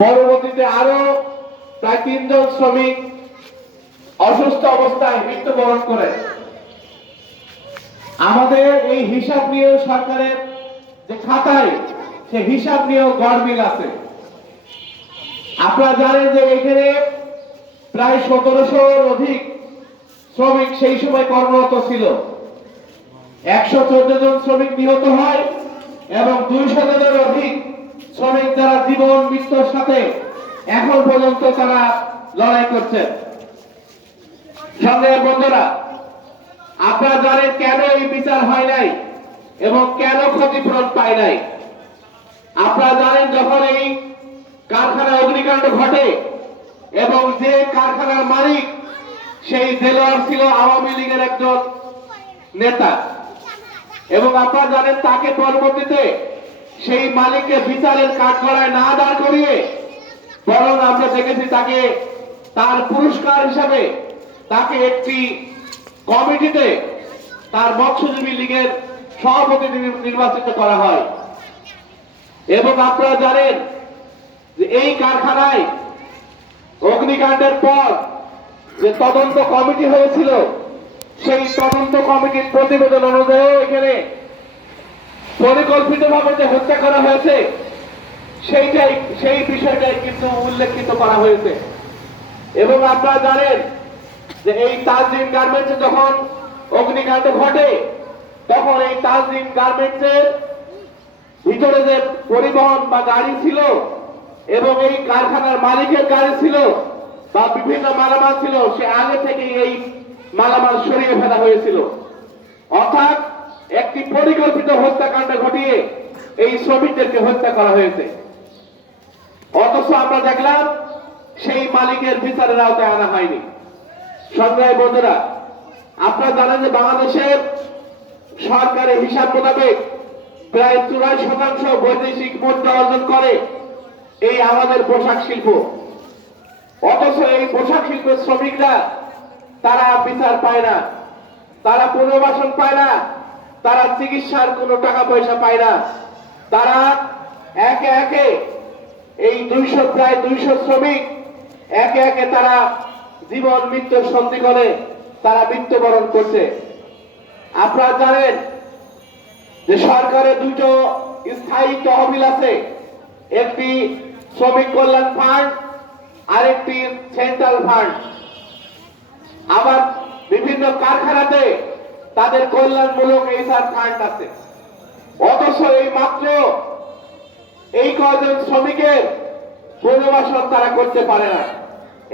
পরবর্তীতে আরও প্রায় তিনজন শ্রমিক অসুস্থ অবস্থায় মৃত্যুবরণ করে। আমাদের এই হিসাব নিয়েও সরকারের যে খাতায় সে হিসাব নিয়েও গড়মিল আছে। আপনারা জানেন যে এখানে প্রায় সতেরোশোর অধিক শ্রমিক সেই সময় কর্মরত ছিল। একশো চোদ্দ জন শ্রমিক নিহত হয় এবং দুইশো জনের অধিক শ্রমিক যারা জীবন, মৃত্যুর সাথে এখন পর্যন্ত তারা লড়াই করছে। সঙ্গে বন্ধুরা, আপনারা জানেন কেন এই বিচার হয় নাই এবং কেন ক্ষতিপূরণ পায় নাই? আপনারা জানেন যখন এই কারখানা অগ্নিকাণ্ড ঘটে এবং যে কারখানার মালিক সেই দেলোয়ার ছিল আওয়ামী লীগের একজন নেতা। এবং আপনারা জানেন তাকে পরবর্তীতে সেই মালিককে বিচারের কাঠগড়ায় না দাঁড় করিয়ে বরং আমরা দেখেছি তাকে তার পুরস্কার হিসাবে তাকে একটি কমিটিতে তার মৎস্যজীবী লীগের সভাপতি নির- নির্বাচিত করা হয়। এবং আপনারা জানেন যে এই কারখানায় অগ্নিকাণ্ডের পর যে তদন্ত কমিটি হয়েছিল, সেই তদন্ত কমিটির প্রতিবেদন অনুযায়ী এখানে পরিকল্পিতভাবে যে হত্যা করা হয়েছে, সেইটাই, সেই বিষয়টাই কিন্তু উল্লেখিত করা হয়েছে। এবং আপনারা জানেন যে এই তাজরিন গার্মেন্টসে যখন অগ্নিকাণ্ড ঘটে, তখন এই তাজরিন গার্মেন্টসের ভিতরে যে পরিবহন বা গাড়ি ছিল এবং এই কারখানার মালিকের গাড়ি ছিল বা বিভিন্ন মালামাল ছিল, সে আগে থেকে এই মালামাল সরিয়ে ফেলা হয়েছিল। অর্থাৎ একটি পরিকল্পিত হত্যাকাণ্ড ঘটিয়ে এই শ্রমিকদেরকে হত্যা করা হয়েছে। অথচ আমরা দেখলাম সেই মালিকের বিচারের আওতায় আনা হয়নি। সংগ্রামী বন্ধুরা, আপনারা জানেন যে বাংলাদেশের সরকারের হিসাব মোতাবেক প্রায় চুরাই শতাংশ বৈদেশিক মুদ্রা অর্জন করে এই আমাদের পোশাক শিল্প। অথচ এই পোশাক শিল্পের শ্রমিকরা তারা বিচার পায় না, তারা পুনর্বাসন পায় না তারা চিকিৎসার কোনো টাকা পয়সা পায় না। তারা একে একে এই দুইশো, প্রায় দুইশো শ্রমিক একে একে তারা জীবন মৃত্যুর সন্ধি করে তারা মৃত্যুবরণ করছে। আপনারা জানেন যে সরকারের দুটো স্থায়ী তহবিল আছে, একটি শ্রমিক কল্যাণ ফান্ড আরেকটি সেন্ট্রাল ফান্ড। আবার বিভিন্ন কারখানাতে তাদের কল্যাণমূলক এই এইচআর ফান্ড আছে। অথচ এই মাত্র এই কয়জন শ্রমিকের পুনর্বাসন তারা করতে পারে না।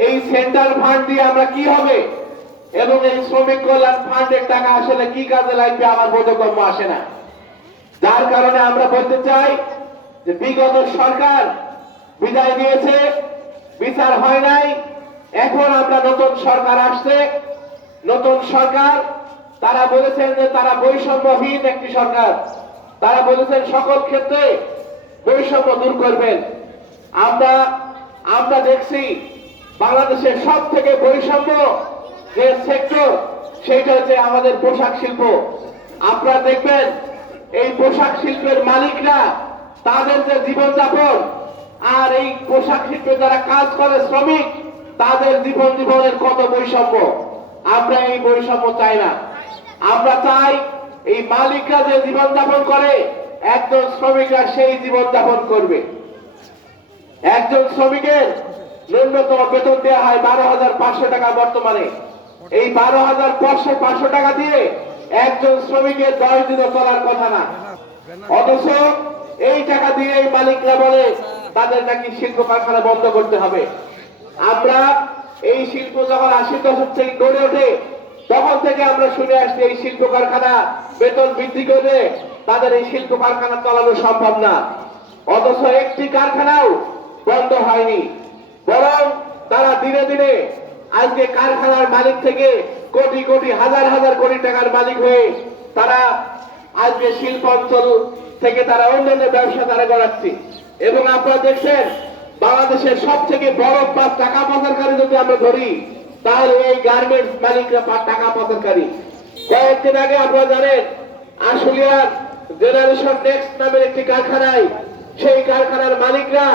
এই সেন্ট্রাল ফান্ড দিয়ে আমরা কি হবে? এবং এই শ্রমিক কল্যাণ ফান্ডের টাকা আসলে কি কাজে লাগবে আমার বোধগম্য আসে না। যার কারণে আমরা বলতে চাই যে বিগত সরকার বিদায় দিয়েছে, বিচার হয় নাই। এখন আমরা নতুন সরকার আসছে, নতুন সরকার তারা বলেছেন যে তারা বৈষম্যহীন একটি সরকার। তারা বলেছেন সকল ক্ষেত্রে বৈষম্য দূর করবেন। আমরা আমরা দেখছি বাংলাদেশের সব থেকে বৈষম্য যে সেক্টর, সেইটা হচ্ছে আমাদের পোশাক শিল্প। আপনারা দেখবেন এই পোশাক শিল্পের মালিকরা তাদের যে জীবনযাপন আর এই পোশাক শিল্পে যারা কাজ করে শ্রমিক, তাদের জীবন জীবনের কত বৈষম্য। আমরা এই বৈষম্য চাই না। আমরা চাই এই মালিকরা যে জীবনযাপন করে, একজন শ্রমিকরা সেই জীবনযাপন করবে। একজন শ্রমিকের ন্যূনতম বেতন দেওয়া হয় বারো হাজার পাঁচশো টাকা বর্তমানে। এই বারো হাজার পাঁচশো পাঁচশো টাকা দিয়ে একজন শ্রমিকের দশ দিনও চলার কথা না। অথচ এই টাকা দিয়ে এই মালিকরা বলে, তাদের নাকি শিল্প কারখানা বন্ধ করতে হবে। আমরা এই শিল্প যখন আশি দশক থেকে গড়ে ওঠে তখন থেকে আমরা শুনে আসছি এই শিল্প কারখানা বেতন বৃদ্ধি করে তাদের এই শিল্প কারখানা চালানো সম্ভব না। অথচ একটি কারখানাও বন্ধ হয়নি। বরং তারা দিনে দিনে আজকে কারখানার মালিক থেকে কোটি কোটি, হাজার হাজার কোটি টাকার মালিক হয়ে তারা আজকে শিল্প অঞ্চল থেকে তারা অন্যান্য ব্যবসা তারা গড়াচ্ছে। এবং আপনারা দেখছেন, বাংলাদেশের সব থেকে বড় টাকা পাচারকারী যদি আমরা ধরি তাহলে এই গার্মেন্টস মালিকরা টাকা পাচারকারী। কয়েকদিন আগে আপনারা জানেন, আশুলিয়ার জেনারেশন নেক্সট নামের একটি কারখানায়, সেই কারখানার মালিকরা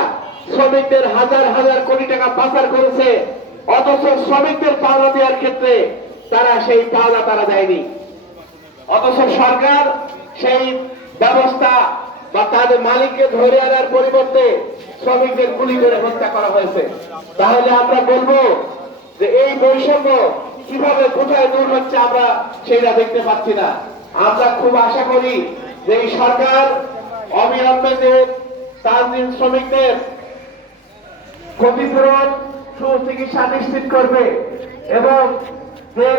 শ্রমিকদের হাজার হাজার কোটি টাকা পাচার করেছে। অথচ শ্রমিকদের পাওনা দেওয়ার ক্ষেত্রে তারা সেই পাওনা তারা দেয়নি। অথচ সরকার সেই ব্যবস্থা বা তাদের মালিককে ধরে আনার পরিবর্তে শ্রমিকদের গুলি করে হত্যা করা হয়েছে। তাহলে আমরা বলব যে এই বৈষম্য কীভাবে কোথায় দূর হচ্ছে আমরা সেটা দেখতে পাচ্ছি না। আমরা খুব আশা করি যে এই সরকার অবিলম্বে যে শ্রমিকদের ক্ষতিপূরণ, সুচিকিৎসা নিশ্চিত করবে এবং যে